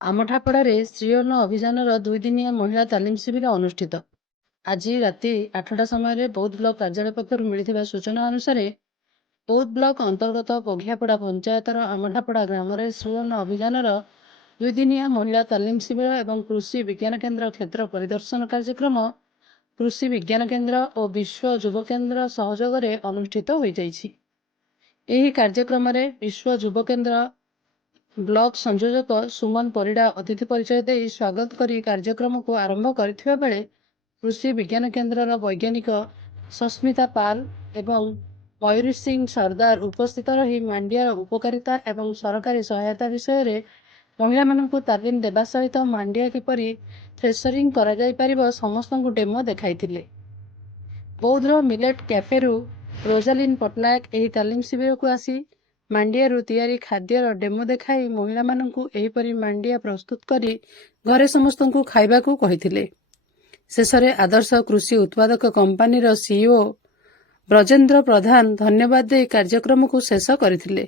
ଆମଠାପଡ଼ାରେ ଶ୍ରୀଅନ୍ନ ଅଭିଯାନର 2 ଦିନିଆ ମହିଳା ତାଲିମ ଶିବିର ଅନୁଷ୍ଠିତ। ଆଜି ରାତି 8ଟା ସମୟରେ ବୌଦ୍ଧ ବ୍ଲକ କାର୍ଯ୍ୟାଳୟ ପକ୍ଷରୁ ମିଳିଥିବା ସୂଚନା ଅନୁସାରେ ବୌଦ୍ଧ ବ୍ଲକ ଅନ୍ତର୍ଗତ ବଘିଆପଡ଼ା ପଞ୍ଚାୟତର ଆମଠାପଡ଼ା ଗ୍ରାମରେ ଶ୍ରୀଅନ୍ନ ଅଭିଯାନର 2 ଦିନିଆ ମହିଳା ତାଲିମ ଶିବିର ଏବଂ କୃଷି ବିଜ୍ଞାନ କେନ୍ଦ୍ର କ୍ଷେତ୍ର ପରିଦର୍ଶନ କାର୍ଯ୍ୟକ୍ରମ କୃଷି ବିଜ୍ଞାନ କେନ୍ଦ୍ର ଓ ବିଶ୍ୱ ଯୁବ କେନ୍ଦ୍ର ସହଯୋଗରେ ଅନୁଷ୍ଠିତ ହୋଇଯାଇଛି। ଏହି କାର୍ଯ୍ୟକ୍ରମରେ ବିଶ୍ୱ ଯୁବ କେନ୍ଦ୍ର ବ୍ଲକ ସଂଯୋଜକ ସୁମନ ପରିଡ଼ା ଅତିଥି ପରିଚୟ ଦେଇ ସ୍ୱାଗତ କରି କାର୍ଯ୍ୟକ୍ରମକୁ ଆରମ୍ଭ କରିଥିବା ବେଳେ କୃଷି ବିଜ୍ଞାନ କେନ୍ଦ୍ରର ବୈଜ୍ଞାନିକ ସସ୍ମିତା ପାଲ ଏବଂ ମୟୂରୀ ସିଂ ସର୍ଦ୍ଦାର ଉପସ୍ଥିତ ରହି ମାଣ୍ଡିଆର ଉପକାରିତା ଏବଂ ସରକାରୀ ସହାୟତା ବିଷୟରେ ମହିଳାମାନଙ୍କୁ ତାଲିମ ଦେବା ସହିତ ମାଣ୍ଡିଆ କିପରି ଥ୍ରେସରିଂ କରାଯାଇପାରିବ ସମସ୍ତଙ୍କୁ ଡେମୋ ଦେଖାଇଥିଲେ। ବୌଦ୍ଧର ମିଲେଟ୍ କ୍ୟାଫେରୁ ରୋଜାଲିନ ପଟ୍ଟନାୟକ ଏହି ତାଲିମ ଶିବିରକୁ ଆସି ମାଣ୍ଡିଆରୁ ତିଆରି ଖାଦ୍ୟର ଡେମୋ ଦେଖାଇ ମହିଳାମାନଙ୍କୁ ଏହିପରି ମାଣ୍ଡିଆ ପ୍ରସ୍ତୁତ କରି ଘରେ ସମସ୍ତଙ୍କୁ ଖାଇବାକୁ କହିଥିଲେ। ଶେଷରେ ଆଦର୍ଶ କୃଷି ଉତ୍ପାଦକ କମ୍ପାନୀର ସିଇଓ ବ୍ରଜେନ୍ଦ୍ର ପ୍ରଧାନ ଧନ୍ୟବାଦ ଦେଇ କାର୍ଯ୍ୟକ୍ରମକୁ ଶେଷ କରିଥିଲେ।